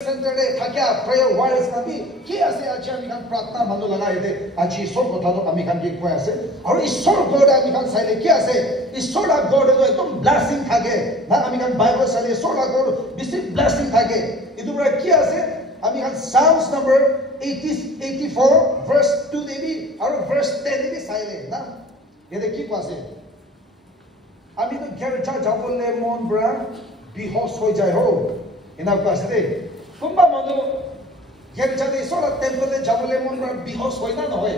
Center thakya prayer warriors nabi ki ase aji ami kan pratna manu lagai de aji sor kotha to ami kan ki koi ase aru ishor god ami kan saile ki ase ishor la god to ekdom blessing thake na ami kan bible saile ishor la god bisi blessing thake etu pura ki ase ami kan Psalms number 84 verse 2 debi aru verse 10 debi saile na yede ki ko ase ami to gercha jabole mon bra bihos hoi jai ho ina ko ase kumba manu gerchade sola temple de jabole mon ra bihos hoina no hoy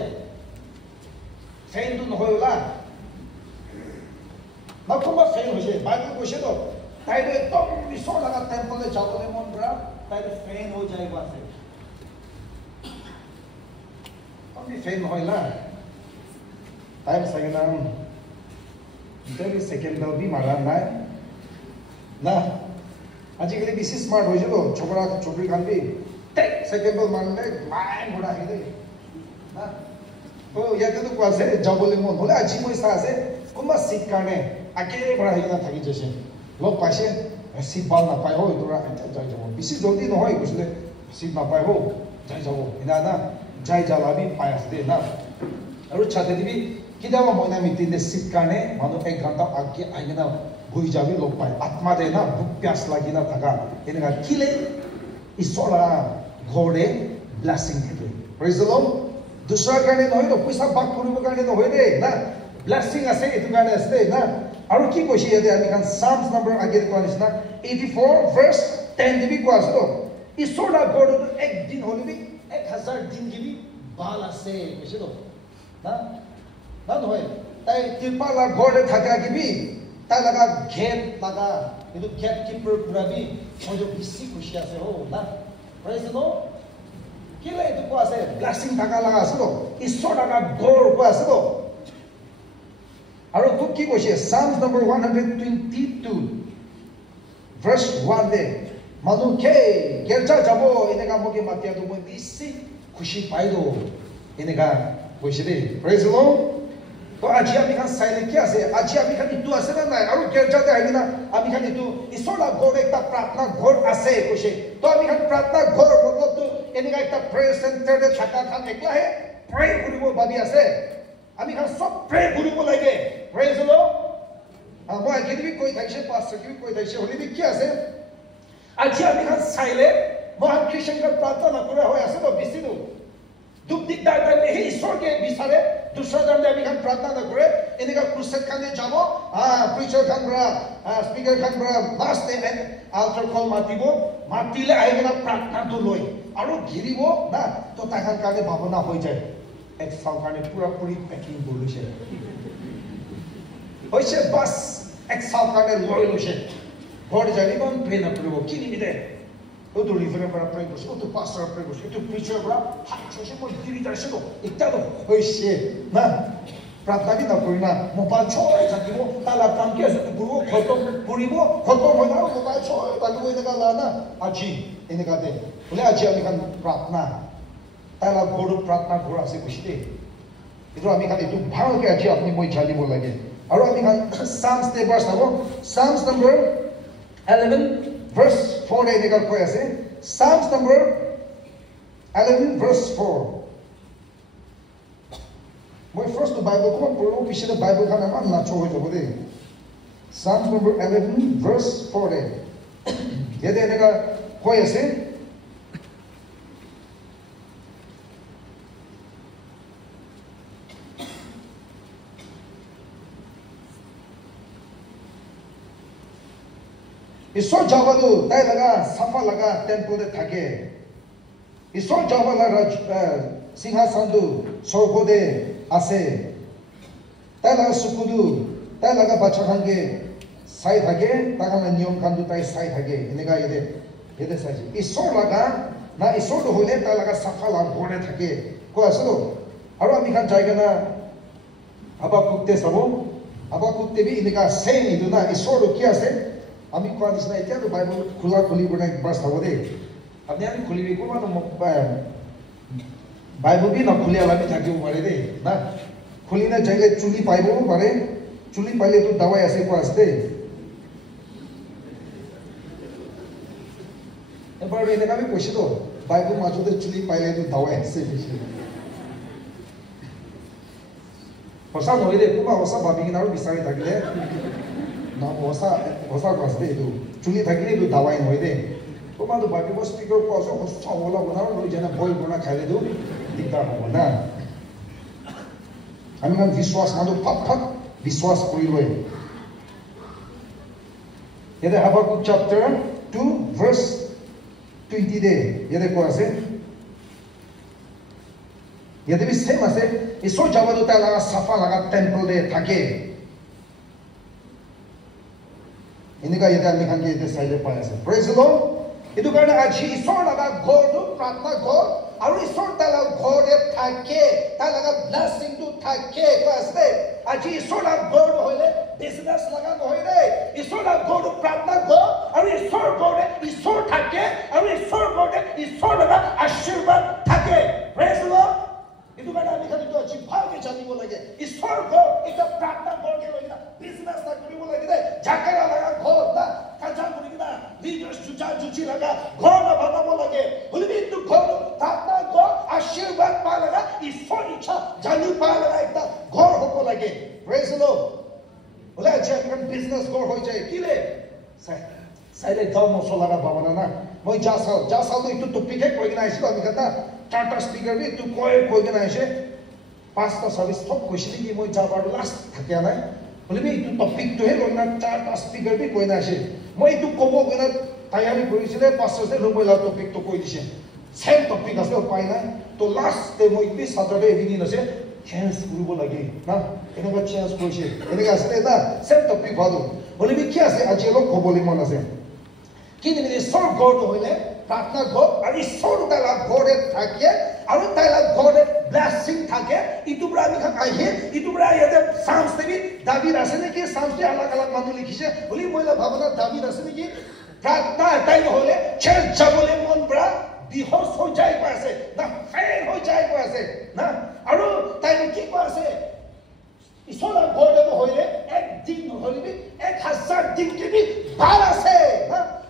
fain du no hoy la na kumba fain hoje bible ko shedo tai de tom bi sola ka temple de jabole mon ra tai de fain ho jai ba se tom bi fain hoy la time second there is second bell bi mara na आजिकल बेसी smart हो जो छोकरा छोकरी खान भी take second मारने mine घोड़ा है दे ना तो ये तो क्वासे जबले मन बोले आजी मोई सासे कुमा सीट करने आके बड़ा है ना थाकी जैसे लोग पासे सीट बाल ना पाए हो इधर जाए जाओ बेसी जल्दी न होए कुछ ले सीट ना पाए हो जाए जाओ इना ना जाए जाला भी पाए दे ना और छाते भी किदावा मोना मीटिंग दे सीट करने मानो 1 घंटा आगे आएंगे ना बुई जावी लोग पाए आत्मा दे ना भूख प्यास लगी ना थका इनका किले ईश्वर घोड़े ब्लेसिंग थे प्रेज द लॉर्ड दूसरा करने न होय तो पैसा बाक करिब करने न होय दे ना ब्लेसिंग আছে এটো কাৰণে আছে না আৰু কি কৈছে ইয়াতে আমি কান Psalms number আগে কোৱা নিচিনা 84 verse 10 দিবি কোৱা আছে তো ईश्वर ঘোড়ে এক দিন হলি বি 1000 দিন গিবি বাল আছে কৈছে তো না না নহয় তাই তিৰপালা ঘোড়ে থাকা গিবি ताई लगा गेट लगा ये तो गेट कीपर पूरा भी और जो किसी खुशी आसे हो ना प्रेज द लॉर्ड किले तो को आसे ब्लेसिंग थाका लगा आसे तो ईश्वर लगा गोर को आसे तो और तो की कोशे Psalms number 122 verse 1 दे मानो के गेरजा जाबो इनेगा मोगे मातिया तो मोई बिसी खुशी पाई दो इनेगा कोशे दे प्रेज द लॉर्ड तो आज आमी खान साइले क्या से आज आमी खान इतु आसे ना आरो गेरजाते आइना आमी खान इतु ईश्वरला गोर एकटा प्रार्थना घोर आसे कोशे तो आमी खान प्रार्थना घोर मतलब तो एनेगा एकटा प्रेयर सेंटर दे थाका खान एकला हे प्रे करिबो भाबी आसे आमी खान सब प्रे करिबो लागे प्रेज द लॉर्ड आबो आकिबि कोइ थाइसे पास्टर किबि कोइ थाइसे होलिबि कि आसे आज आमी खान साइले महान ख्रिस्टियन प्रार्थना करे होय आसे तो बिसिनु दुख दिक्कत टाइम हे ईश्वर के बिचारे दूसरा जन आमी खान प्रार्थना करे इनेका क्रुसेड खाने जाबो प्रीचर खान बरा स्पीकर खान बरा last day and altar call मातिले आइगेना प्रार्थना तो लय आरो गिरिबो ना तो ताखान काने भावना होय जाय एक साल काने पूरा पूरी पैकिंग बोलुसे होइसे बस एक साल काने लय लसे घर जालिबन प्रे ना करबो किनि मिदे तो refer para pray ko to pastor pray ko to preacher bra ha so se mo diri ta se do itado hoise na प्रार्थना की ना कोई ना मोबाइल छोड़ सकती वो ताला काम किया से गुरु खत्म हो ना मोबाइल छोड़ ताकि वो इनका लाना आजी इनका दे बोले आजी अभी kan प्रार्थना ताला गुरु प्रार्थना गुरु से कुछ दे इधर अभी kan itu भाव के आजी अपनी मोई चाली बोल लगे और अभी kan Psalms दे verse ना वो Psalms number 11 verse 4 deh dekat kau ya Psalms number 11 verse 4. Moi first the Bible kau perlu pisah the Bible kan apa nak coba coba deh. Psalms number 11 verse 4 deh. Jadi dekat kau ya ईश्वर जावादो ताई लगा सफा लगा temple दे थाके ईश्वर जावाला राज सिंहासन दो स्वर्ग दे आसे ताई लगा सुकुदु ताई लगा बच्चा खानगे साई थाके ताका नियम खान दो ताई साई थाके इनेगा ये साई ईश्वर लगा ना ईश्वर दो होले ताई लगा सफा लगा घोड़े थाके को आसलो और अमी खान जाएगा ना अबा कुत्ते सबो अबा कुत्ते भी इनेगा सेम इदु ना ईश्वर दो क्या से আমি কোৱা নিচিনা এতিয়া তো বাইবেল খোলা খুলি বনাই বাস হ'ব দেই আপনি আমি খুলিবি কোৱা তো বাইবেল বি না খুলি আলামি থাকিব পাৰে দেই না খুলি না যাইলে চুলি পাইবও পাৰে চুলি পাইলে তো দাৱাই আছে কোৱা আছে দেই এবাৰ আৰু এনেকা আমি কৈছিলো বাইকৰ মাজতে চুলি পাইলে তো দাৱাই আছে সঁচা নহয় দে কোনোবা সঁচা ভাবি কিনে আৰু বিচাৰি থাকিলে না সঁচা কৈছে এইটো চুলি থাকিলে এইটো দাৱাই নহয় দে কোনোবাটো ভাবিব স্পীকাৰ পোৱা সঁচা হ'বলা বনাও লৈ যেনে বইল বনাই খাই দিওঁ দিগদাৰ হ'ব না আমি মানে বিশ্বাস মানুহ ফাক বিশ্বাস কৰি লৈ ইয়াতে হাবাকুক chapter 2 verse 20 দে ইয়াতে কোৱা আছে ইয়াতে বি সেম আছে ঈশ্বৰ যাবতো তাৰ লগা চাফা লগা টেম্পল দে থাকে এনেকুৱা ইয়াতে আমি খানকে ইয়াতে চাইলে পাই আছে praise the Lord এইটো কাৰণে আজি ঈশ্বৰ লগা ঘৰটো প্ৰাৰ্থনা ঘৰ আৰু ঈশ্বৰ তাৰ লগা ঘৰতে থাকে তাৰ লগা ব্লেছিংটো থাকে কোৱা আছে আজি ঈশ্বৰ লগা ঘৰ নহ'লে বিজনেছ লগা নহয় দে ঈশ্বৰ লগা ঘৰটো প্ৰাৰ্থনা ঘৰ আৰু ঈশ্বৰ ঘৰতে ঈশ্বৰ থাকে আৰু ঈশ্বৰ ঘৰতে ঈশ্বৰ লগা আশীৰ্বাদ থাকে praise the Lord এইটো কাৰণে আমি খালি আজি ভালকে জানিব লাগে ঈশ্বৰ ঘৰ এটা প্ৰাৰ্থনা ঘৰকে লৈ কিনা বিজনেছ এটা কৰিব লাগে দে জাকেৰা লগা ঘৰ না কাজা কৰি কিনা লিডাৰ্ছ জুচি লগা ঘৰ না বনাব লাগে বুলি এইটো ঘৰ প্ৰাৰ্থনা ঘৰ আশীৰ্বাদ পা লগা ঈশ্বৰ ইচ্ছা জানি পা লগা এটা ঘৰ হ'ব লাগে প্ৰেজ দ্য লৰ্ড বোলে আজি এখন বিজনেছ ঘৰ হৈ যায় কি ৰে চাইলে গাঁও মছলাগা ভাৱনা না মই যা চাওঁ এইটো টপিকহে কৈ কিনে আহিছিলোঁ আমি কথা টাটা স্পিকাৰ বি এইটো কৈ কিনে আহিছে 5টা ছাৰ্ভিচ চব কৈছিলে কি মই যাবাৰ লাষ্ট থাকে নাই বোলে এইটো টপিকটোহে লৈ না 4টা স্পিকাৰ বি কৈ নাহিছে মই এইটো ক'ব কিনে তৈয়াৰী কৰিছিলে 5টা ৰূপলা টপিকটো কৈ দিছে চেম টপিক আছে উপায় নাই তো লাষ্টে মই এইটো ছাটাৰডে ইভিনিং আছে চেঞ্জ কৰিব লাগে না এনেকুৱা চেঞ্জ কৰিছে এনেকুৱা আছে এটা চেম টপিক ভালো বোলে কি আছে আজি অলপ ক'বলৈ মন আছে কিন্তু ঈশ্বৰ ঘৰটো হ'লে প্ৰাৰ্থনা ঘৰ আৰু ঈশ্বৰ তাৰ ঘৰতে থাকে আৰু তাৰ ঘৰতে ব্লেছিং থাকে ইটো পৰা আমি আহি ইটো পৰা ইয়াতে চান্স দেবি দাবীত আছে নেকি চান্সে আলাগ মানুহ লিখিছে বুলি মই ভাৱনা দাবীত আছে নেকি প্ৰাৰ্থনা এটাই নহ'লে চেঞ্জ যাবলৈ মন পৰা বিহস হৈ যায় কৈ আছে না ফেইল হৈ যায় কৈ আছে না আৰু তাই কি কৈ আছে ঈশ্বৰৰ ঘৰতে নহ'লে একদিন নহ'লে 1000 দিন কিবি ভাল আছে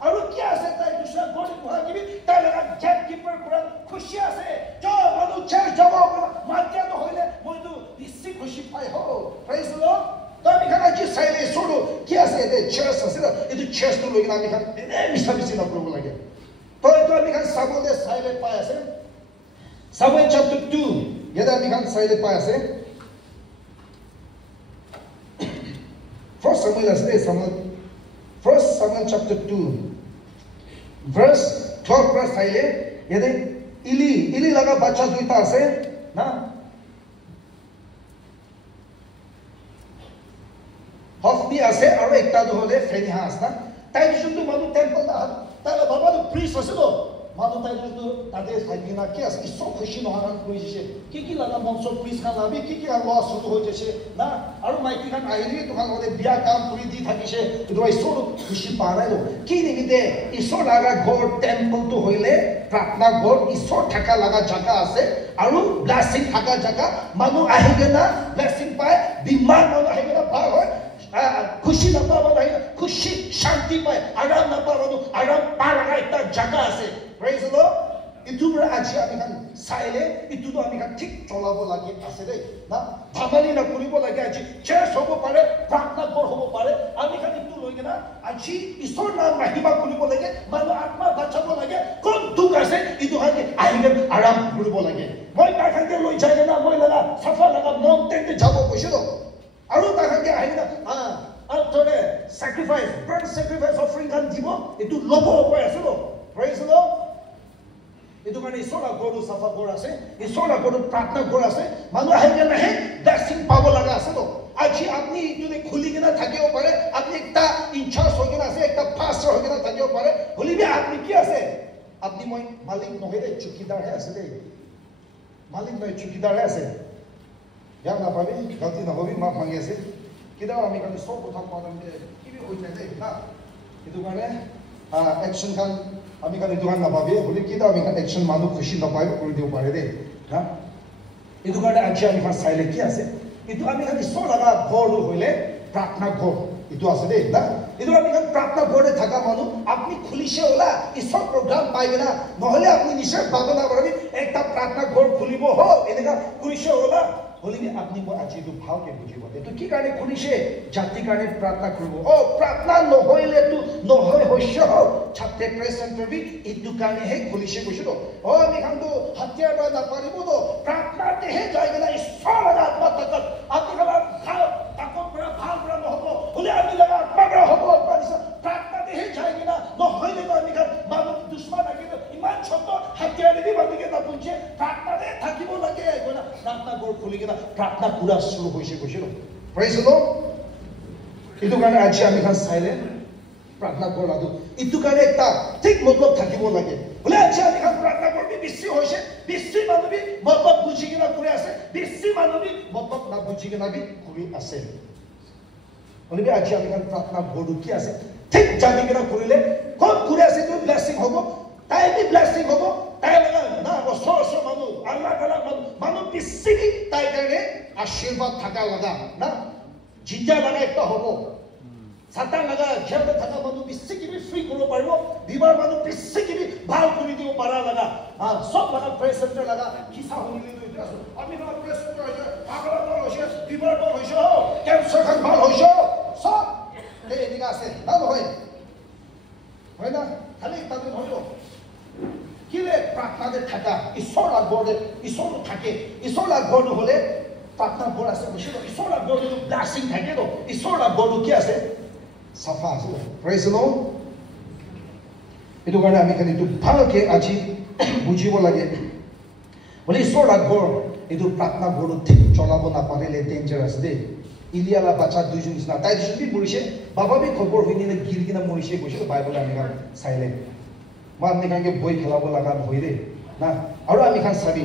আৰু কি আছে তাই দুসৰা ঘৰতে নহয় কিবি তাই লগা গেট কিপাৰ পৰা খুশি আছে যা মানুহ চেঞ্জ যাব মাতিয়া নহ'লে মইতো বেছি খুশি পাই হ প্ৰেজ দ্য লৰ্ড তই বিখানা কি চাইলে সৰু কি আছে এতে চেঞ্জ আছে এইটো চেঞ্জটো লৈ কিনে আমি খান এনে মিছা নকৰিব লাগে তই আমি খান চাবলৈ চাইলে পাই আছে Samuel chapter 2 ইয়াতে আমি খান চাইলে পাই আছে First Samuel chapter 2 verse 12 পৰা চাইলে ইয়াতে ইলি লগা বাচ্চা দুইটা আছে না হফনি আছে আৰু একটা হ'লে ফেনিহাস না তাই যোনটো মানুহ টেম্পল তাই বাবাটো প্ৰিষ্ট আছে তো মানুহ তাই যোনটো তাতে থাকি না কি আছে ঈশ্বৰ খুশি নহয় কৰিছে কি লগা মঞ্চ প্ৰিষ্ট খান লাবি কি লোৱা শুৰু হৈ যাইছে না আৰু মাইকী খান আহিলি তোমাক লগতে বিয়া কাম কৰি দি থাকিছে কিন্তু ঈশ্বৰ খুশি পা নাই কি নিমিতে ঈশ্বৰ লগা ঘৰ টেম্পলটো হ'লে প্ৰাৰ্থনা ঘৰ ঈশ্বৰ থকা লগা জাগা আছে আৰু ব্লেছিং থকা জাগা মানুহ আহি কিনা ব্লেছিং পায় বিমান মানুহ আহি কিনা ভাল হয় খুশি নাপাব নাই খুশি শান্তি পায় আৰাম নাপাব আৰাম পা লগা এটা জাগা আছে প্ৰেজ দ্য লৰ্ড ইটো পৰা আজি আমি খান চাইলে ইটোতো আমি খান ঠিক চলাব লাগে আছে দেই না ভামালি নকৰিব লাগে আজি চেঞ্জ হ'ব পাৰে প্ৰাৰ্থনা ঘৰ হ'ব পাৰে আমি খান ইটো লৈ কিনা আজি ঈশ্বৰ নাম মহিমা কৰিব লাগে মানুহ আত্মা বাচাব লাগে কোন দুখ আছে ইটো খান আহিলে আৰাম কৰিব লাগে মই তাৰ খানকে লৈ যায় না মই লগা চাফা লগা মন তেন্তে যাব কৈছিলোঁ আৰু তাৰ খানকে আহিলে আন্তৰে sacrifice burnt sacrifice offering খান দিব ইটো ল'ব কৈ আছিলোঁ praise the Lord এইটো কাৰণে ঈশ্বৰ ঘৰটো চাফা ঘৰ আছে ঈশ্বৰ ঘৰটো প্ৰাৰ্থনা ঘৰ আছে মানুহ আহি নাহে ব্লেছিং পাব লগা আছে তো আজি আপুনি যদি খুলি কিনা থাকিব পাৰে আপুনি একটা ইনচাৰ্জ হৈ কিনা আছে একটা পাষ্টৰ হৈ কিনা থাকিব পাৰে হলিবি আপুনি কি আছে আপুনি মই মালিক নহয় দে চুকিদাৰহে আছে দেই মালিক নহয় চুকিদাৰহে আছে বেয়া নাপাবি গলতি নহবি মাফ মাগি আছে কেতিয়াবা আমি কাৰণে চব কথা কোৱা নাই কিবি হৈ যায় দেই না সেইটো কাৰণে একশ্যন খান আমি খালি দোকান নাপাবি বুলি কি আমি একশ্যন মানুহ খুশি নাপাই কৰি দিব পাৰে দেই না এইটো কাৰণে আজি আমি খান চাইলে কি আছে এইটো আমি খালি ঈশ্বৰ লগা ঘৰ হ'লে প্ৰাৰ্থনা ঘৰ এইটো আছে দেই না এইটো আমি প্ৰাৰ্থনা ঘৰতে থকা মানুহ আপুনি খুলিছে ওলা ঈশ্বৰ প্ৰগ্ৰাম পাইবে না নহলে আপুনি নিশ্চয় ভাবনা কৰিবি একটা প্ৰাৰ্থনা ঘৰ খুলিব হ এনেকা কৰিছে ওলা হলিবি আপনি মই আজি এইটো ভালকে বুজিব এইটো কি কাৰণে খুলিছে জাতিৰ কাৰণে প্ৰাৰ্থনা কৰিব প্ৰাৰ্থনা নহৈলেতো নহয় হৈছে ছাত্ৰে প্ৰেছ চেণ্টাৰ বি এইটো কাৰণেহে খুলিছে কৈছিলো আমি খানটো হাতিয়াৰ বা নাপাৰিবতো প্ৰাৰ্থনাতেহে যায় গেলা ঈশ্বৰ লগা আত্মা তাকত আপুনি খালা ভাল তাকত পৰা ভাল পৰা নহ'ব হলে আমি লগা আত্মা পৰা হ'ব পাৰিছে প্ৰাৰ্থনাতেহে যায় গেলা নহৈলেতো আমি খান মানুহ দুশ্মন থাকিলে ইমান ছোট হাতিয়াৰ দি মানুহে নাপুঞ্চে প্ৰাৰ্থনাতে থাকিব লাগে গলা প্ৰাৰ্থনা ঘৰ খুলি গেলা প্ৰাৰ্থনা পুৰা শুৰু হয়েছে কৈছিল প্ৰেজ দ্য লৰ্ড এইটো কাৰণে আজি আমি খান চাইলে প্ৰাৰ্থনা কৰাটো এইটো কাৰণে একটা ঠিক মতলব থাকিব লাগে বলে আজি আমি খান প্ৰাৰ্থনা কৰি বেছি হৈছে বেছি মানুহ মতলব বুজি কিনা কৰি আছে বেছি মানুহ মতলব না বুজি কিনা কৰি আছে বলে আজি আমি খান প্ৰাৰ্থনা বড়ো কি আছে ঠিক জানি কিনা কৰিলে কোন কৰি আছে তো ব্লেসিং হ'ব তাই বি ব্লেসিং হ'ব তাই লগা না ওচৰ মানুহ আল্লাহ তাআলা মানুহ বেছি তাই কাৰণে আশীর্বাদ থাকা লাগা না জিতা লাগা একটা হ'ব সাতান লাগা যেতে থাকা মানুহ বেছি কি ফ্রি কৰিব পাৰিব বিবাহ মানুহ বেছি কি ভাল কৰি দিব পাৰা লাগা সব লাগা প্ৰেছ চেণ্টাৰ লাগা কিসা হলিলে লৈ আছো আমি না প্ৰেছ চেণ্টাৰ হৈছে আগলা বল হৈছে বিবাহ বল হৈছে ক্যান্সার খান ভাল হৈছে সব এই দিগা আছে না নহয় হয় না খালি তাতে হলো কিলে প্ৰাৰ্থনাতে থাকা ঈশ্বৰ আগবঢ়ে ঈশ্বৰ থাকে ঈশ্বৰ আগবঢ়ে হলে প্ৰাৰ্থনা ঘৰ আছে ঈশ্বৰ আগবঢ়ে ব্লেসিং থাকে তো ঈশ্বৰ আগবঢ়ে কি আছে সাফা আছে প্ৰেজ দ্য লৰ্ড এইটো কাৰণে আমি খালি এইটো ভালকে আজি বুজিব লাগে বলে ঈশ্বৰ আগবঢ় এইটো প্ৰাৰ্থনা ঘৰ ঠিক চলাব নাপাৰিলে ডেঞ্জাৰাছ দেই ইলিয়ালা বাচ্চা দুইজন নিচিনা তাই দুজন মৰিছে বাবা বি খবৰ হৈ নিলে গিৰি কিনা মৰিছে কৈছে বাইবল আমি চাইলে মই আপনি কাকে বই খেলাব লাগা হই রে না আর আমি খান সাবি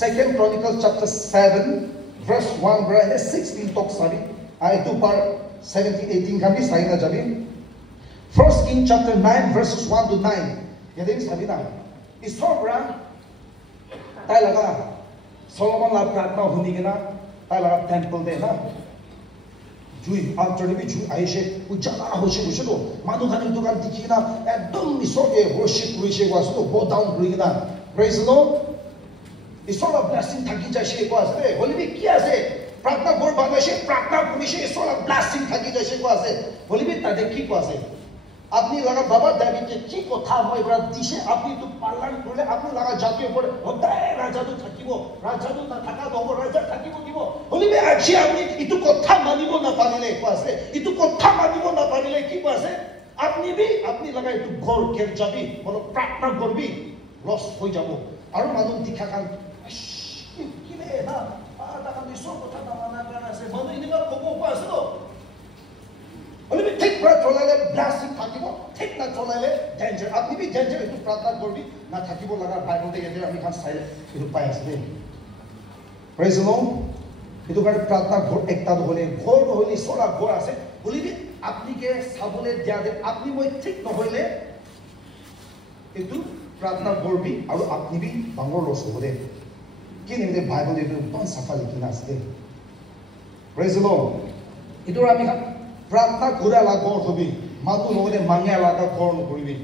second Chronicles chapter 7 verse 1 bra 16 টক সাবি আই টু পার 17 18 খাবি সাইনা যাবি first king chapter 9 versus 1 to 9 ইয়াতে সাবি না ঈশ্বর ব্রা তাই লাগা সলোমন লা প্রার্থনা হুনি গনা তাই লাগা টেম্পল দে না জুই আন্তরে বি জুই আইছে উজালা হইছে বুঝছো তো মানুষ খানি দোকান দেখি না একদম ঈশ্বরকে worship করিছে ওয়াসো তো বো ডাউন করি না প্রেজ দ্য লর্ড ঈশ্বর ব্লেসিং থাকি যাইছে কোয়াছে বলিবি কি আছে প্রার্থনা ঘর বানাইছে প্রার্থনা করিছে ঈশ্বর ব্লেসিং থাকি যাইছে কোয়াছে বলিবি তাতে কি কোয়াছে আপনি লাগা বাবা দাবিকে কি কথা মই বড় দিছে আপনি তো পালন করলে আপনি লাগা জাতীয় পড়ে হতায় রাজা তো থাকিব রাজা তো না থাকা দব রাজা থাকিব দিব বলিবে আজি আপনি ইতু কথা মানিব না পারিলে কোয়াছে ইতু কথা মানিব না পারিলে কি কোয়াছে আপনি লাগা ইতু ঘর কের যাবি বলো প্রার্থনা করবি লস হই যাব আর মানুষ দীক্ষা কান কি রে না টাকা দিছো কথা না মানা কান আছে মানুষ ইনিবা কব কোয়াছে তো বলিবি ঠিক করে চলালে ব্লেসিং থাকিব ঠিক না চলালে ডেঞ্জার আপনি বি ডেঞ্জার একটু প্রার্থনা করবি না থাকিব লাগা বাইবেল থেকে আমি খান সাইলে একটু পাই আছে দেই প্রেজ দ্য লর্ড এইটো কাৰণে প্ৰাৰ্থনা ঘৰ একটা হলে ঘৰ হলে সৰা ঘৰ আছে বলিবি আপনি কে সাবলে দিয়া দে আপনি মই ঠিক নহলে এইটো প্ৰাৰ্থনা কৰবি আৰু আপনি বি ডাঙৰ লছ হ'ব দে কি নিমে বাইবেল এইটো একদম সাফা লিখি আছে প্রেজ দ্য লর্ড এইটো আমি प्रार्थना घुरा ला घोर होबी मातु नोने मांगे लागा घोर नकरिबी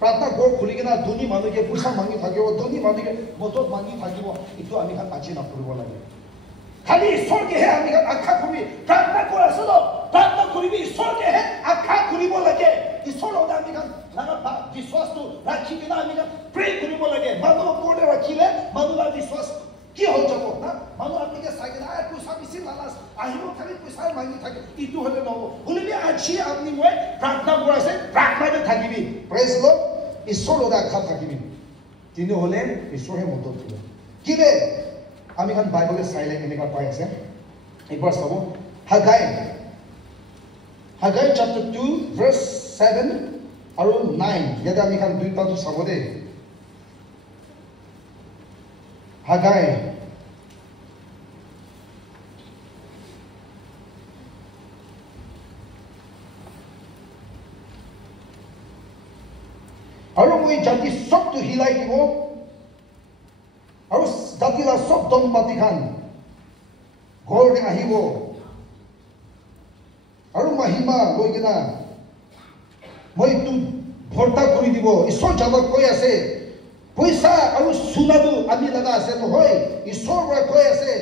प्रार्थना घोर खुली किना धनी मानुके पैसा मांगि থাকিব धनी मानुके मदद मांगि থাকিব इतो आमी खान आछि ना करिब लागे खाली ईश्वर के है आमी खान आखा खुबी प्रार्थना करासो प्रार्थना करिबी ईश्वर के है आखा करिब लागे ईश्वर ओदा आमी खान लागा विश्वास तो राखि किना आमी खान प्रे करिब लागे मानु कोडे राखिले मानुला विश्वास কি হল যাব না মানুষ আপনি কে সাইকে না পয়সা বেশি লালাস আহিব খালি পয়সা মাগি থাকে ইটো হলে নহব বলিবি আজি আপনি মই প্রার্থনা করাছে প্রার্থনাতে থাকিবি প্রেজ দ্য লর্ড ঈশ্বর ওদা আখা থাকিবি তিনি হলে ঈশ্বরে মদত দিব কি রে আমি খান বাইবেলে সাইলে এনেকা পাই আছে একবার চাব হাগাই চ্যাপ্টার 2 ভার্স 7 আৰু 9 ইয়াতে আমি খান দুইটাটো চাব দে হাগাই আৰু মই জাতি সবটো হিলাই দিব আৰু জাতিলা সব দম্পতি খান ঘৰলৈ আহিব আৰু মহিমা লৈ কিনা মই তু ভৰ্তা কৰি দিব ঈশ্বৰ যাব কৈ আছে পইচা আৰু সোণাটো আমি লগা আছে নহয় ঈশ্বৰ কৈ আছে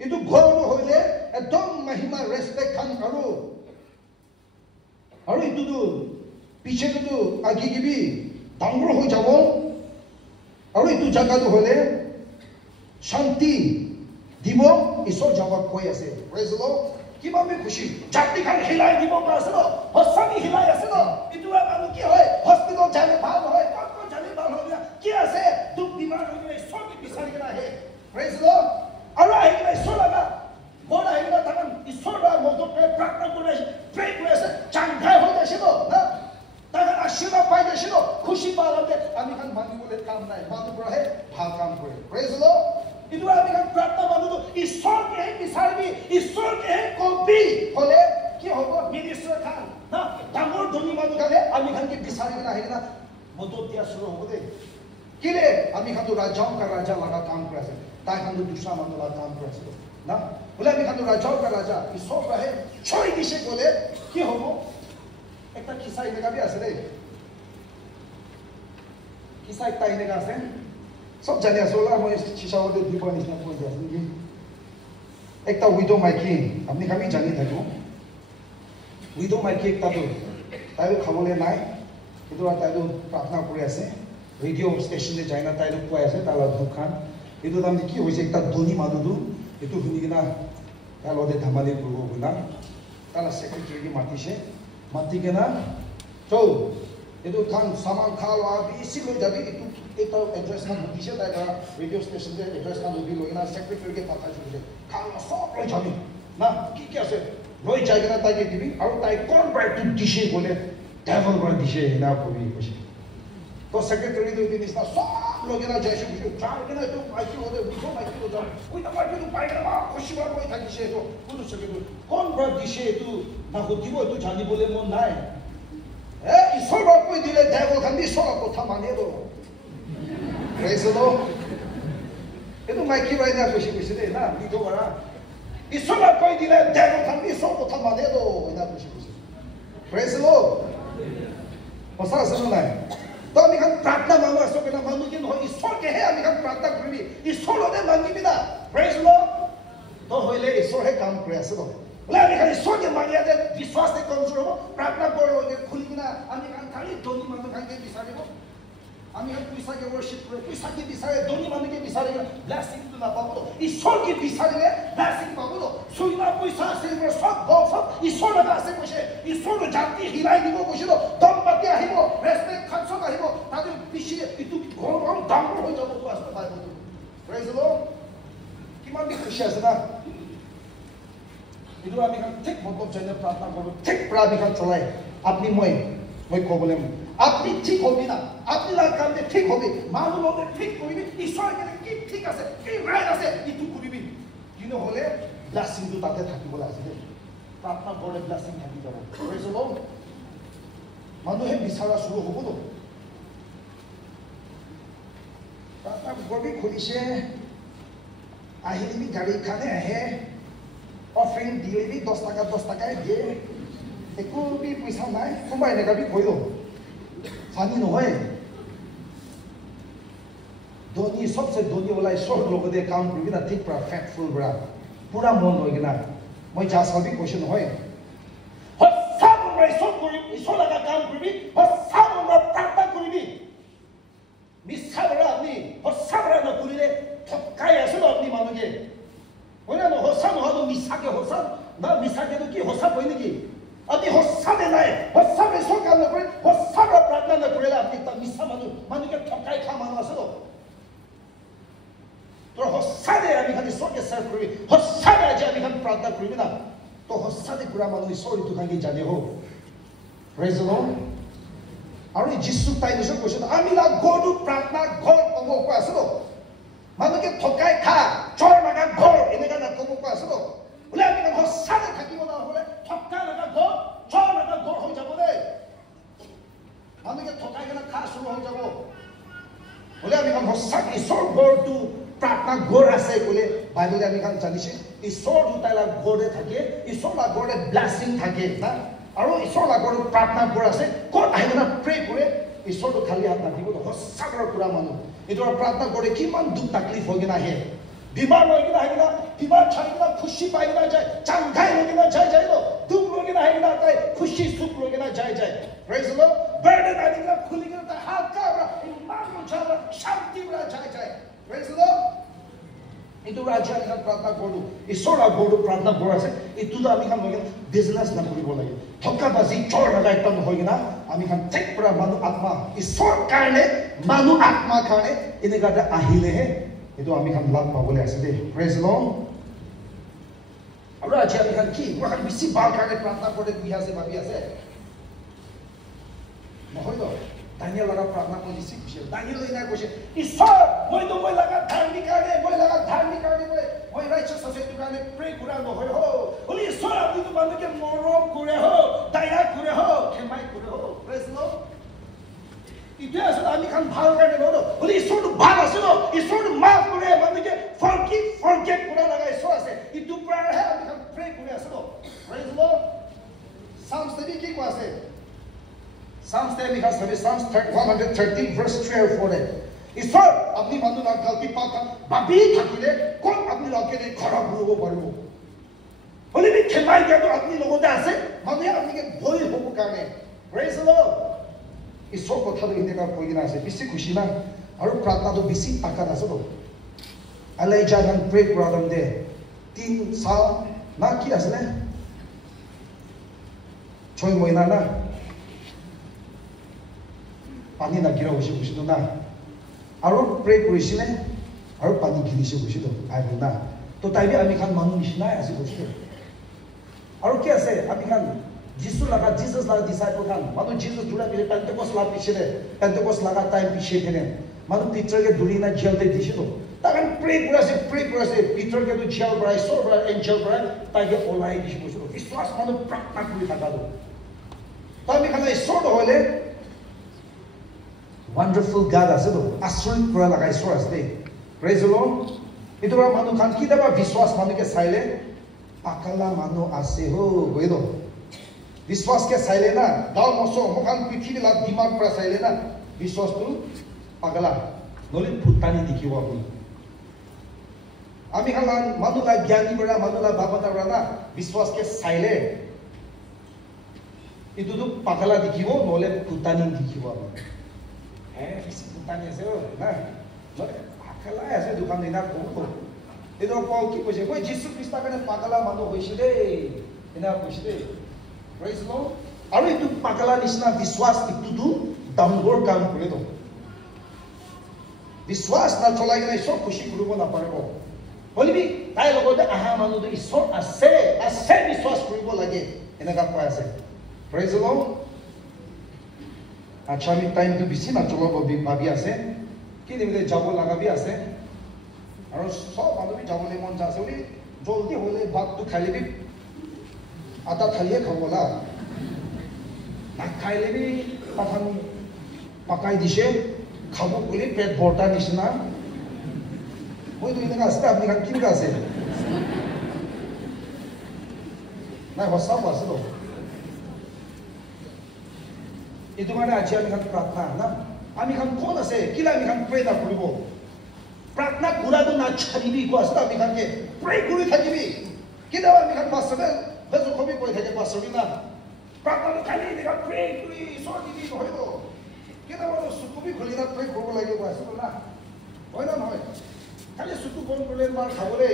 এইটো ঘৰটো হইলে একদম মহিমা ৰেসপেক্ট খান আৰু এইটো পিছেটো আগি গিবি ডাঙৰ হৈ যাব আৰু এইটো জায়গাটো হইলে শান্তি দিব ঈশ্বৰ যাব কৈ আছে প্ৰেজ দ্য লৰ্ড কিমান খুশি জাতি খান হিলাই দিব পাৰছিল হসানি হিলাই আছিল এইটো মানুহ কি হয় হস্পিটাল যালে ভাল হয় কত যালে ভাল হয় কি আছে দুখ বিমাৰ হৈ গলে ঈশ্বৰ কি বিচাৰি কেনে আহে প্ৰেজ দ্য লৰ্ড আৰু আহি কেনে ঈশ্বৰ লগা মোৰ আহি কেনে তামান ঈশ্বৰ মগজে প্ৰাৰ্থনা কৰি প্ৰে কৰি আছে চাংঘাই হৈ যাইছিল না তাকে আশীৰ্বাদ পাই যাইছিল খুশি পাওঁতে আমি খান মানিবলৈ কাম নাই মানুহ পৰাহে ভাল কাম কৰে প্ৰেজ দ্য লৰ্ড itu আমি কাম প্ৰাৰ্থনা মানুহ ঈশ্বৰকে বিচাৰিবি ঈশ্বৰকে কবি হলে কি হ'ব মিনিষ্টাৰ খান না ডাঙৰ ধনী মানুহ খালে আমি খানকে বিচাৰি কেনে আহি না মদত দিয়া শুৰু হ'ব দে কিলে আমি খানটো ৰাজা লগা কাম কৰি আছে তাই খানটো দুসৰা মানুহ লগা কাম কৰি আছে না বলে আমি খানটো ৰাজা ঈশ্বৰ আহে ছয় দিছে গলে কি হ'ব একটা কিসা এনেকা বি আছে দেই কিসা একটা এনেকা আছে সব জানি আছো ওলা মই চিচাওতে দিব নিচিনা কৈ আছে নেকি একটা উইডো মাইকি আপনি খাবি জানি থাকো উইডো মাইকি একটা তো তাইও খাবলে নাই কিন্তু তাইও প্ৰাৰ্থনা কৰি আছে ৰেডিঅ' ষ্টেচনে যায় না তাইও কৈ আছে তালা দুখান এইটো তাৰমানে কি হৈছে একটা ধনী মানুহটো এইটো শুনি কিনা তাৰ লগতে ধেমালি কৰিব বোলা তালা ছেক্ৰেটাৰীকে মাতি কেনা চৌ এইটো খান সামান খাওয়া বেছি লৈ যাবি এইটো এড্ৰেছ খান দিছে তাই ৰেডিঅ' ষ্টেচনতে এড্ৰেছ খান লৈ কিনা ছেক্ৰেটাৰীকে পঠাইছে খান সব লৈ যাবি না কি আছে লৈ যাই কিনা তাইকে দিবি আৰু তাই কোন ব্ৰাইটটো দিছে বোলে ডেভল পৰা দিছে না কবি কৈছে তো ছেক্ৰেটাৰীটো নিচিনা সব লৈ কিনা যাইছে যাই কিনা এইটো মাইকি হ'লে উঠো মাইকি লৈ যাওঁ কৈটা মাইকিটো পাই কিনা খুচিবাৰ কৰি থাকিছে এইটো কোনো ছেক্ৰেটাৰী কোন ব্ৰা দিছে এইটো না সুধিব এইটো জানিবলৈ মন নাই ঈশ্বৰ কৈ দিলে ডেভল খান ঈশ্বৰৰ কথা মানিব প্ৰেজ দ্য লৰ্ড এইটো মাইকি বাইনা কৈছে দেই না বিধৱা ঈশ্বৰ কৈ দিলে ডেভল খান ঈশ্বৰৰ কথা মানিব এনা কৈছে প্ৰেজ দ্য লৰ্ড সঁচা আছে নাই তো আমি খান প্ৰাৰ্থনা মানুহ আছো কেনা মানুহ কি নহয় ঈশ্বৰকেহে আমি খান প্ৰাৰ্থনা কৰিবি ঈশ্বৰতে মানিবি না প্ৰেজ দ্য লৰ্ড তো হইলে ঈশ্বৰহে কাম কৰি আছে তো বোলে আমি খালি ঈশ্বৰকে মানি আছে বিশ্বাসে কমজোৰ হ'ব প্ৰাৰ্থনা কৰিব খুলি কিনা আমি খান খালি ধনী মানুহ খানকে বিচাৰিব আমি খান পইচাকে ৱৰ্শ্বিপ কৰে পইচাকে বিচাৰে ধনী মানুহকে বিচাৰিলে ব্লেছিংটো নাপাব ঈশ্বৰকে বিচাৰিলে ব্লেছিং পাব চুইনা পইচা আছে সব বল সব ঈশ্বৰ লগা আছে কৈছে ঈশ্বৰৰ জাতি হিলাই দিব কৈছিল দম্পতি আহিব ৰেসপেক্ট খান সব আহিব তাতে পিছি ইটো ঘৰ ডাঙৰ হৈ যাব তো আছে বাইবলটো প্ৰেজ দ্য লৰ্ড কিমান খুশি আছে না এইটো আমি ঠিক মতলব চাইলে প্ৰাৰ্থনা কৰোঁ ঠিক প্ৰাৰ্থনা চলাই আপনি মই ক'বলৈ আপনি ঠিক হবি না আপনি লাগ কামে ঠিক হবি মানুহ লগতে ঠিক কৰিবি ঈশ্বৰ কেনে কি ঠিক আছে কি ৰাইট আছে ইটো কৰিবি কিন্তু হলে ব্লেছিংটো তাতে থাকিবলৈ আছে দেই প্ৰাৰ্থনা কৰিলে ব্লেছিং থাকি যাব প্ৰেজ দ্য লৰ্ড মানুহে বিচাৰা শুৰু হ'বতো প্ৰাৰ্থনা কৰবি খুলিছে আহিবি গাড়ী খানে আহে অফাৰিং দিলেবি 10 টাকাই দিয়ে একো বি পইচা নাই কোনোবা এনেকা বি কৈ লওঁ ফানি নহয় ধনী সবচে ধনী ওলাই ঈশ্বৰ লগতে কাম কৰিবি না ঠিক পৰা ফেক্টফুল পৰা পুৰা মন লৈ কিনা মই যা চাবি কৈছো নহয় সঁচা মনে ঈশ্বৰ লগা কাম কৰিবি সঁচা মনে প্ৰাৰ্থনা কৰিবি মিছা কৰা আপুনি সঁচা কৰা নকৰিলে ঠকাই আছে ন আপুনি মানুহকে হয় না সঁচা নহ'লে মিছাকে সঁচা না মিছাকেতো কি সঁচা হয় নেকি আপুনি সঁচাতে নাই সঁচা ঈশ্বৰ কাম নকৰে সঁচা প্ৰাৰ্থনা নকৰিলে আপুনি তাৰ মিছা মানুহকে ঠকাই খোৱা মানুহ আছে ন তোৰ সঁচাতে আমি খালি ঈশ্বৰকে চাৰ্ভ কৰিবি সঁচাতে আজি আমি খালি প্ৰাৰ্থনা কৰিবি না তো সঁচাতে পুৰা মানুহ ঈশ্বৰ এইটো খালি জানে হওক প্ৰেজ দ্য লৰ্ড আৰু যীশু তাই নিজক কৈছে আমি না গৰটো প্ৰাৰ্থনা ঘৰ ক'ব কৈ আছে ন মানুহকে ঠকাই খা চৰ লগা ঘৰ এনেকা না ক'ব কৈ আছে ন বোলে আমি সঁচাতে থাকিব নহ'লে ঠকা লগা ঘৰ চৰ লগা ঘৰ হৈ যাব দেই মানুহকে ঠকাই কেনে খা শুৰু হৈ যাব বোলে আমি সঁচাকে ঈশ্বৰ ঘৰটো প্ৰাৰ্থনা ঘৰ আছে বোলে বাইবেলে আমি জানিছে ঈশ্বৰ দুটালা ঘৰে থাকে ঈশ্বৰ ঘৰে ব্লেছিং থাকে না আৰু ঈশ্বৰ আগৰ প্ৰাৰ্থনা কৰা আছে ক'ত আহিনা প্ৰে কৰে ঈশ্বৰটো খালি হাত নাথাকিব সঁচাকৈ পুৰা মানুহ এইটো প্ৰাৰ্থনা কৰে কিমান দুখ তাকলিফ হৈ কিনে আহে বিমাৰ লৈ কিনে আহিনা বিমাৰ চাই কিনে খুশি পাই কিনে যায় চাংঘাই লৈ কিনে যায় যায় দুখ লৈ কিনে আহিনা তাই খুশি সুখ লৈ কিনে যায় যায় প্ৰেজ দ্য লৰ্ড বাৰ্ডেন আনি কিনে খুলি কিনে তাই হাত কাৰা ইমান মজা শান্তি পৰা যায় যায় praise the lord itu raja kan pratna koru isor agoru pratna kora ase itu da ami kan logen business na koribo lage thokka bazi chor lagai tan hoigina ami kan tek pura manu atma isor karne manu atma karne ine gada ahile he itu ami kan lag pabole ase de praise the lord abra aji ami kan ki wa kan bisi bal karne pratna kore biha se babi ase নহoi do Daniel laga pratna ko disi kushel Daniel ina kushel isor moi to moi laga dharmi karne moi moi righteous ase tu karne pray kura no hoy ho oli isor apni to bandu ke morom kure ho daya kure ho khemai kure ho praise the lord itu ase ami kan bhal karne no oli isor to bhal ase no isor to maaf kure bandu ke forget kura laga isor ase itu prayer hai ami kan pray kure ase no praise the lord Psalms 30 ki ko ase Psalms 130 verse 3 or 4 ईश्वर अपनी मानु ना गलती पाता बाबी থাকিলে কোন আপনি লগে খারাপ হব পারবো বলি বি খেমাই দিয়া তো আপনি লগতে আছে মানে আপনি কে ভয় হব কারণে প্রেজ দ্য লর্ড ईश्वर কথা তো ইন্দিকা কই না আছে বেশি খুশি না আর প্রার্থনা তো বেশি তাকাত আছে তো আলাইজা গান প্রে প্রোগ্রাম দে 3 সাল না কি আছে না 6 মহিনা না পানি না গিরা হইছে খুশি তো না আৰু প্ৰে কৰিছিলে আৰু পানী গিলিছে গৈছিল আইবো না তো তাইবি আমি খান মানুহ নিচিনাই আছে গৈছিল আৰু কি আছে আমি খান Jesus laga disciple খান মানুহ Jesus জুড়া পিছে পেন্টেকোস্ট লাভ পিছিলে পেন্টেকোস্ট লাগা টাইম পিছে ফেনে মানুহ পিটাৰকে ধৰি না জেলতে দিছিল তাকান প্ৰে কৰাছে পিটাৰকে তো জেল বৰাই সৰ বৰাই এঞ্জেল বৰাই তাইকে ওলাই দিছিল গৈছিল বিশ্বাস মানুহ প্ৰাৰ্থনা কৰি থাকালো তো আমি খান ঈশ্বৰ হলে Wonderful God ase to asuric pura lagai sor ase praise the lord itu ra manu khan ki daba vishwas manu ke saile akala manu ase ho goido vishwas ke saile na dal moso mokhan pithi la dimag pura saile na vishwas tu pagala noli phutani dikhiwa apuni ami khan manu la gyani bora manu la babata bora na vishwas ke saile itu tu pagala dikhiwo nole phutani dikhiwa apuni Isi putani ase na akala ase dukan ina ko edo Paul ki koise koi Jesus Christ kane pagala manu hoisile ina hoisile praise the Lord aru itu pagala nisna vishwas itu tu dangor kam kore do vishwas na cholai na isor khushi kuribo na parebo bolibi tai logote aha manu do isor ase vishwas kuribo lage ina ka koi ase praise the Lord अच्छा me time तो BC ना चलो भाबी আছে কি দেবে যাব লাগাবি আছে আর সব মানুষ যাবলে মন চাছে ওলি জলদি হলে ভাত তো খাইলেবি আটা থালিয়ে খাবলা না খাইলেবি পাঠান পাকাই দিছে খাবো বলে পেট ভর্তা নিছিনা ওই দুই টাকা আছে আপনি খান কি আছে না হসা আছে তো itu mana aja ami kan pratna na ami kan kon ase kila ami kan pray na koribo pratna kura do na charibi ko asta ami kan ke pray kuri thakibi kila ami kan pasbe bezo khobi koi thake pasbi na pratna khali de kan pray kuri so di ko hoido kila wala sukubi kholi na pray korbo lage ko ase na hoy na hoy khali suku bon kole mar khabole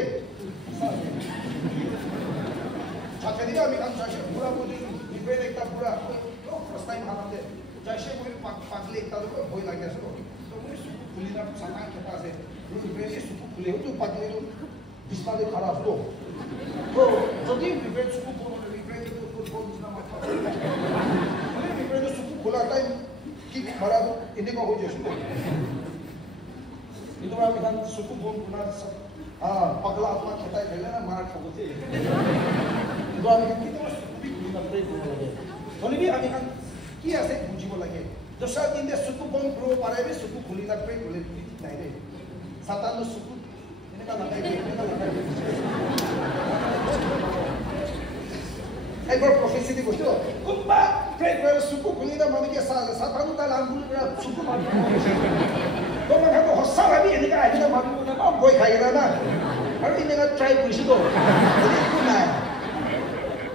chakedi ami kan chakhe pura bodi dibe ekta pura first time hamate jaise moi pagle ekta do boi lagi ase to moi suku khuli na saman kheta ase rubele suku khule to pagle do bismade khara ase to jodi rubele suku rubele to football na matha rubele suku khula time ki khara do inde ko ho jesu itu ami kan suku bon kuna pagla atma kheta khele na mar khabote itu ami kan kito suku khuli na pray korbo lage Olivi ami kan ki ase bujibo lage dosa din de suku bon pro parebe suku khuli na pray kole nai re satan no suku ene ka lagai একবার প্রফেসি দি বসতো কুম্বা pray করে সুকু খুলিনা মানুষকে সাতানো তার আঙ্গুল সুকু মারি তোমার কাছে হসা ভাবি এদিকে আইনা মানুষ না বই খাই না আর ইনেগা ট্রাই করিছিল ওই কো না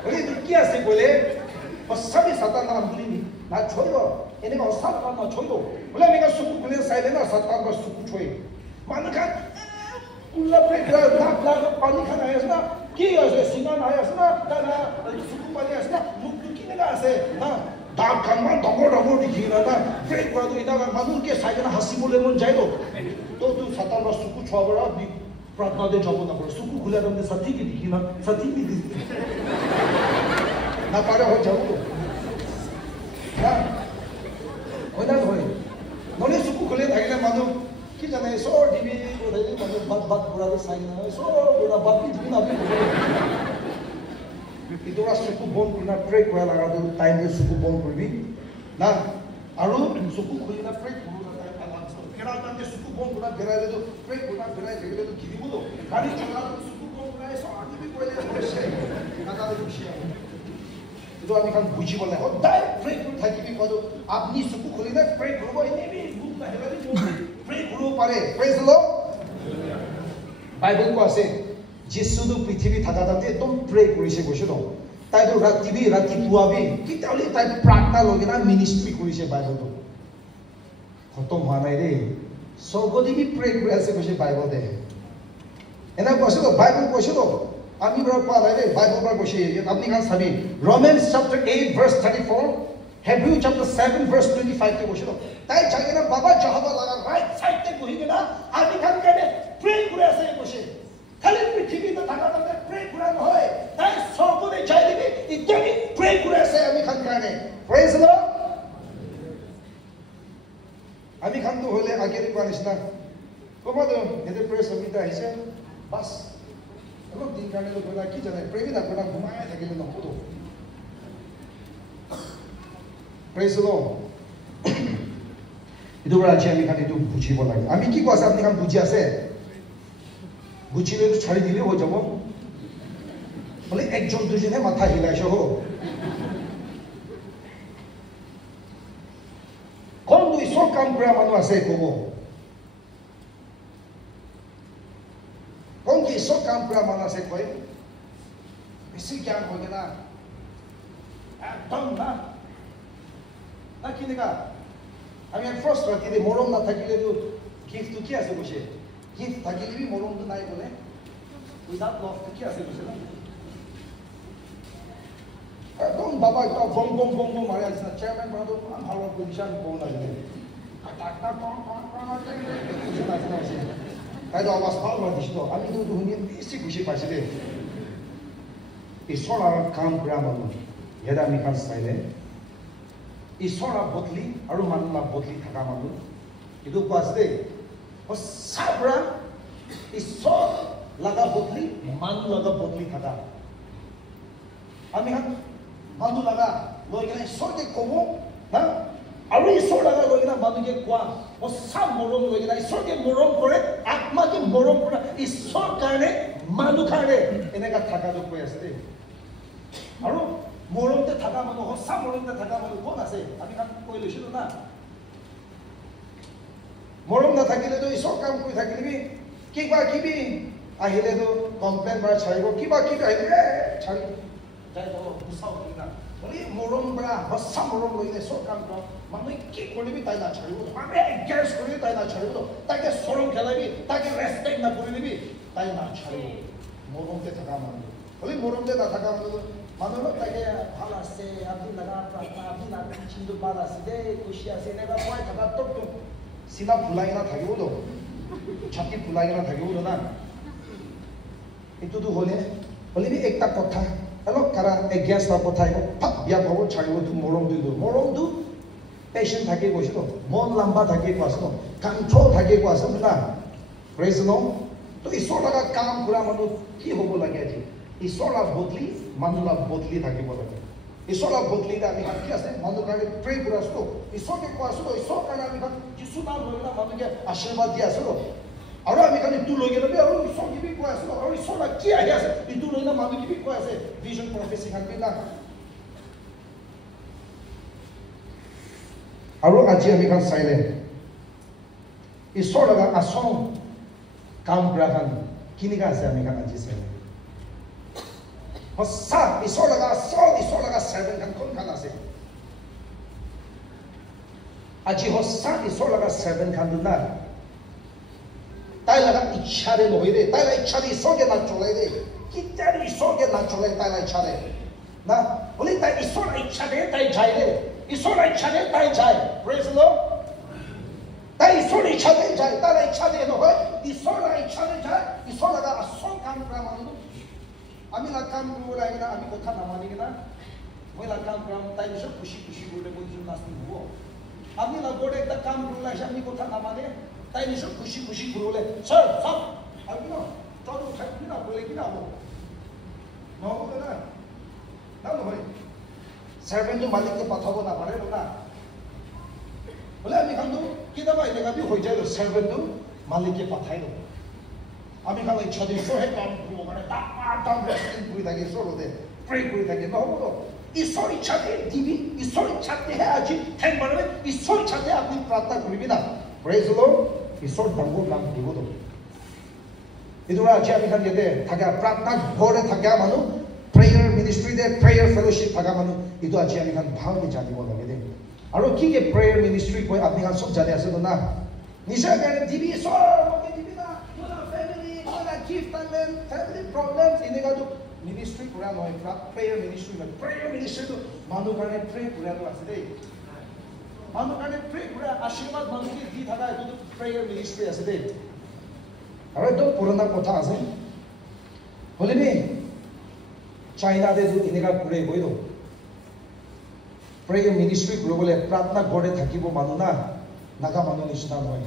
ওই তো কি আছে বলে হসাবি সাতান আঙ্গুলিনি না ছড়ো এদিকে হসা না ছড়ো বলে আমি সুকু খুলে সাইলে না সাতান বা সুকু ছড়ি মানুষ কুল্লা প্রে করে দাপ লাগা পানি খানা আছে না কি আছে সিনা না আছে না তারা সুকু পানি আছে না মুখ কি না আছে না দাপ খানা ডগর ডগর দিখি না না প্রে করে তো এটা মানুষকে সাইলে না হাসি বলে মন যায় তো তুই সাতান বা সুকু ছবরা प्रार्थना दे जाओ ना पर सुकु खुला दम साथी की दिखी ना साथी की दिखी ना पारे हो जाओ तो ना होय ना होय नोने सुकु खुले थाके ना मानो कि जाने सो डिबी को थाके मानो बात बुरा दे साइन ना सो बुरा बात भी दिखी ना भी इतोरा सुकु बोन कुना प्रे कोया लगा दो टाइम में सुकु बोन करबी ना आरो सुकु खुले ना प्रे केरा तांते सुकु बोन कुना बेरा दे तो प्रे कुना बेरा देले तो किदी बोलो गाड़ी चला तो सुकु बोन कुना सो आदि भी कोले होसे नाका दे खुशी तो আমি কান বুঝি বলে ও দাই প্রে করে থাকিবি কত আপনি সুকু খুলি না প্রে করব এনেবি বুক না হেলালি প্রে করব পারে প্রেজ লো বাইবেল কো আছে যিশু তো পৃথিবী থাকা তাতে একদম প্রে করিছে বসে তো তাই তো রাতি পুয়াবি কি তাহলে তাই প্রার্থনা লগে না মিনিস্ট্রি করিছে বাইবেল তো খতম হওয়া নাই রে সর্বদিবি প্রে করে আছে বসে বাইবেল দে এনা বসে তো বাইবেল বসে তো আমি বড় পালা রে বাইবেল পড়া বসে আপনি কান সাবি romance chapter 8 verse 34 Hebrew chapter 7 verse 25 তে বসে তো তাই জায়গা না বাবা জাহাবা লাগা রাইট সাইড তে বহি গেনা আমি কান কানে প্রে করে আছে বসে খালি পৃথিবীতে থাকা তাতে প্রে করে হয় তাই সর্বদে চাই দিবি ইত্যাদি প্রে করে আছে আমি কান কানে প্রেজ দ্য লর্ড আমি খান তো হলে আগের পারিস না কবা তো এদের প্রেস সমিতি আইছে বাস এবং দিন কানে তো বলা কি জানে প্রেমী না কোনা ঘুমায় থাকিলে না হতো প্রেস লো ইদু রাজি আমি খান একটু বুঝিব লাগে আমি কি কইছে আপনি খান বুঝি আছে বুঝিলে তো ছাড়ি দিলে হয়ে যাব বলে একজন দুজনে মাথা হিলাইছো হো কোন দুই সব কাম করা মানুষ আছে কব কোন কি সব কাম করা মানুষ আছে কয় বেশি জ্ঞান হবে না একদম না না কি দেখা আমি ফার্স্ট রাতে মরম না থাকিলে তো গিফট তো কি আছে বসে গিফট থাকিলে বি মরম তো নাই বলে উইদাউট লাভ তো কি আছে বসে না একদম বাবা একটা বম বম বম বম মারে আছে চেয়ারম্যান বড় তো ভালো পজিশন কোন না জানে টাকা কোন তাই তো আওয়াজ ভালো দিস তো আমি তো দুনিয়া বেশি খুশি পাইছি রে ঈশ্বর কাম কৰা মানুহ হেদা আমি কাজ চাইলে ঈশ্বৰ বদলি আৰু মানুহ বদলি থকা মানুহ এইটো কোৱা আছে দেই চাবৰা ঈশ্বৰ লগা বদলি মানুহ লগা বদলি থকা আমি মানুহ লগা লৈ কিনে ঈশ্বৰকে ক'ব হা আৰু ঈশ্বৰ লগা লৈ কিনে মানুহকে কোৱা সঁচা মৰম লৈ কিনে ঈশ্বৰকে মৰম কৰে আত্মাকে মৰম কৰা ঈশ্বৰ কাৰণে মানুহ কাৰণে এনেকা থকাটো কৈ আছে দেই আৰু মৰমতে থকা মানুহ সঁচা মৰমতে থকা মানুহ কোন আছে আমি কৈ লৈছিলো না মৰম নাথাকিলেতো ঈশ্বৰ কাম কৰি থাকিবি কিবা কিবি আহিলেতো কমপ্লেইন মাৰা ছাড়িব কিবা কিবি আহিলে ছাড়িব যাই গুচাও না বলি মৰম পৰা সঁচা মৰম লৈ ঈশ্বৰ কাম কৰা মানুহে কি কৰিবি তাই নাছাড়িব আমি এগেন্স কৰিবি তাই নাছাড়িব তাকে চৰম খেলাবি তাকে ৰেচপেক্ট নকৰিবি তাই নাছাড়িব মৰমতে থকা মানুহ বলি মৰমতে নাথাকা মানুহ তাকে ভাল আছে আপনি লগা প্ৰাৰ্থনা আপনি নাকি চিন্তু ভাল আছে দেই খুশি আছে এনেকুৱা মই থকা তোক চিনা ফুলাই কিনা থাকিবতো ছাতি ফুলাই কিনা থাকিবতো না এইটোতো হ'লে একটা কথা অলপ কাৰা এগেন্স হোৱা কথা পাক বিয়া পাব ছাড়িব তো মৰমটো পেশেন্ট থাকে কৈছো মন লম্বা থাকে কোৱাছো কন্ট্ৰল থাকে কোৱাছো না প্ৰেজ নো তো ঈশ্বৰ লগা কাম কৰা মানুহ কি হ'ব লাগে আজি ঈশ্বৰ বদলি মানুহ বদলি থাকিব লাগে ঈশ্বৰ বদলিতে আমি কি আছে মানুহ কাৰণে প্ৰে কৰাছো ঈশ্বৰকে কোৱাছো ঈশ্বৰ কাৰণে আমি যিছু নাম লৈ না মানুহকে আশীৰ্বাদ দি আছো আৰু আমি কাৰণে ইটো লৈ গেলে আৰু ঈশ্বৰ কি কৈ আছো আৰু ঈশ্বৰ কি আহি আছে ইটো লৈ না মানুহ কি কৈ আছে ভিজন প্ৰফেসি খান না Aru aji ami kan silent. Isor laga asong kam brahan kini ka ase ami kan aji silent. Hossa isor laga seven kan kon kan ase. Aji hossa isor laga seven kan duna. Tai laga ichare no hoide, tai laga ichare isor ke na cholai de. Kita isor ke na cholai tai laga ichare. Na, boleh tai isor ichare tai jai de. Isor ichare tai jai. Praise the Lord. Tai isor ichare jai, tai laga ichare no hoy. Isor laga ichare jai, isor laga asong kam pramanu. Ami laga kam pramula ina ami kotha namani ina. Moi laga kam pram tai isor kushi bole bol jum nasti huo. Ami laga bode ekta kam pramula ami kotha namane. Tai nisho kushi bole. Sir, stop. Abi no. Todo uthai kina bole kina ho. No ho na. Na no hoy. Servant to malik ke pathabo na pare na. Bole ami khan to kida ba ile ka bi hoi jai lo servant to malik ke pathai lo. Ami khan ichha de so he kam ko mane ta blessing puri thake so lo de. Pray puri thake no ho to. ईश्वर इच्छा थे दिवी ईश्वर इच्छा थे है आज thank बने में ईश्वर इच्छा थे अपनी प्रार्थना करी भी ना प्रेज द लॉर्ड ईश्वर दंगो काम दिवो तो इधर आज अभी हम ये दे थका प्रार्थना घोड़े थका मानो प्रेयर मिनिस्ट्री दे प्रेयर फेलोशिप थका मानो इधर आज अभी हम भाव में जाती वो लगे दे और की के प्रेयर मिनिस्ट्री कोई अपने हम सब जाते ऐसे तो ना निशा करने दिवी ईश्वर मगे दिवी ना पूरा फैमिली पूरा गिफ्ट एंड फैमिली प्रॉब्लम्स इन्हें का जो ministry pura noi prayer ministry to manu karne pray pura to ase dei manu karne pray pura ashirwad manu ki di thaga to prayer ministry ase dei aru to purana kotha ase bole ni china de jo inega pure hoi do prayer ministry pura bole pratna gode thakibo manu na naga manu nishna noi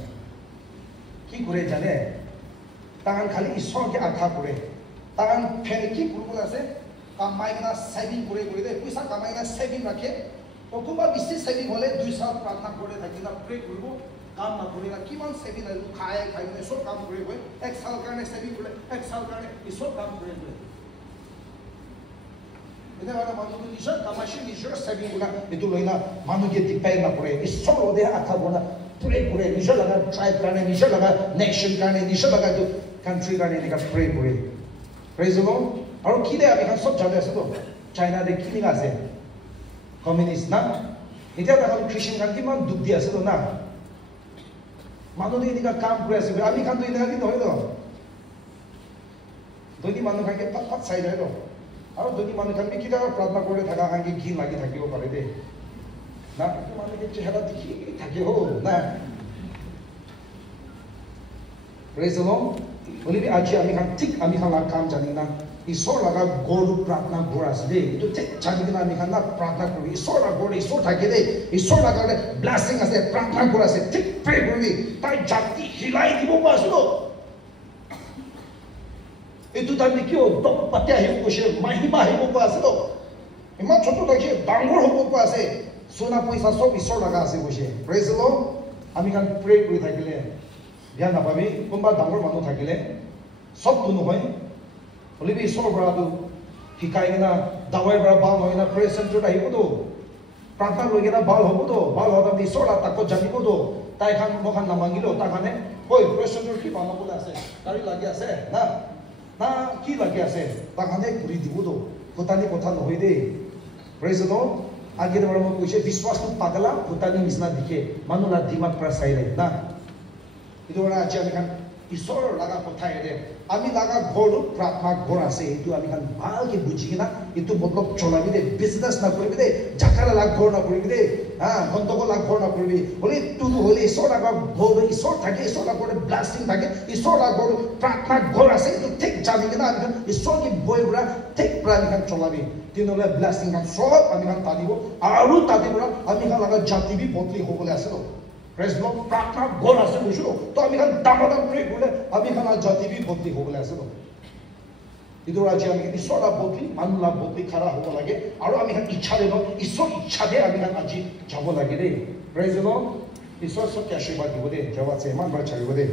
ki kure jane tahan khali ishwar ke akha kure ताकन फेंकी पुरुला से कमाईना saving करे करे दे पैसा कमाईना saving रखे तो Quba busy saving होले 2 साल प्रार्थना करे थाकिना प्रे करबो काम ना करेला किमान सेविंग ले खाए खाइने सब काम करे होय 1 साल करने सेविंग करे 1 साल करने ई सब काम करे होय इने वाला मानु तो निशा कमाशी निशा सेविंग गुना इतु लोइना मानु के डिपेंड ना करे ई सब ओदे आखा बोना प्रे करे निशा लगा ट्राइब करने निशा लगा नेशन करने निशा लगा जो कंट्री करने निका प्रे करे Praise the Lord. Aru kide abi kan sob jade ase to China de kini ga ase communist na itia ta kan Christian kan ki man duk di ase to na manu de nika kam kure ase abi kan to ina ki to hoy to doni manu kan ke pat pat sai jai to aru doni manu kan bi kida pratna kore thaka kan ki ghin lagi thakibo pare de na manu ke chehra dikhi thake ho na Praise the Lord. Boleh ni aji kami kan tik kami kan lakukan jadi na isor laga goru pratna gora sede itu tik jadi kita kami kan na pratna kuri isor laga goru isor thake de isor laga le blessing ase pratna gora se tik pray kuri tai jati hilai dibo pas lo itu tadi kyo dom patya hibo koshe mahima hibo pas lo ima choto takhe dangor hibo pas ase sona paisa sob isor laga ase koshe praise the Lord kami kan pray kuri thakile dia na pabi kumba dangor manu thakile sob tu no hoy bole bi isor bra tu hikai na dawai bra bal hoy na prayer center ta hibo to प्रार्थना लोगे ना बाल होबो तो बाल होता भी सोला तक को जानी को तो ताई खान मोखन ना मांगिलो ता खाने कोई प्रेशर की बानो बोला से गाड़ी लगे आसे ना की लगे आसे ता खाने पूरी दिबो तो कोतानी कोथा न होई दे प्रेज द लॉर्ड आगे दे बड़ो कोइसे विश्वास तो पागला कोतानी मिसना दिखे मानुला दिमाग पर साइले ना इदोरा आचे खान ईश्वर लगा कोथा हे আমি লাগা ঘর প্রার্থনা ঘর আছে এটু আমি খান ভালকে বুঝি না এটু মতলব চলাবি দে বিজনেস না করবি দে জাকারা লাগ ঘর না করবি দে হ্যাঁ গন্তক লাগ ঘর না করবি বলি তুই হলে ঈশ্বর লাগা ঘর ঈশ্বর থাকে ঈশ্বর লাগা ঘরে ব্লাস্টিং থাকে ঈশ্বর লাগা ঘর প্রার্থনা ঘর আছে এটু ঠিক জানি না আমি খান ঈশ্বর কি বইবরা ঠিক প্রাণী খান চলাবি তিনলে ব্লাস্টিং খান সব আমি খান তাদিব আর তাদিবরা আমি খান লাগা জাতিবি বদলি হবলে আছে তো Praise God, प्रार्थना घोर आसे बुझो तो आमी खान दामोदर प्रे बोले आमी खान जाति भी बदली हो बोले आसे तो इधर आज आमी ईश्वर ला बदली मानुला बदली खरा हो लागे और आमी खान इच्छा देनो ईश्वर इच्छा दे आमी खान आज जाबो लागे दे प्रेज द लॉर्ड ईश्वर सब के आशीर्वाद दिबो दे जवाब से मान बार छाइबो दे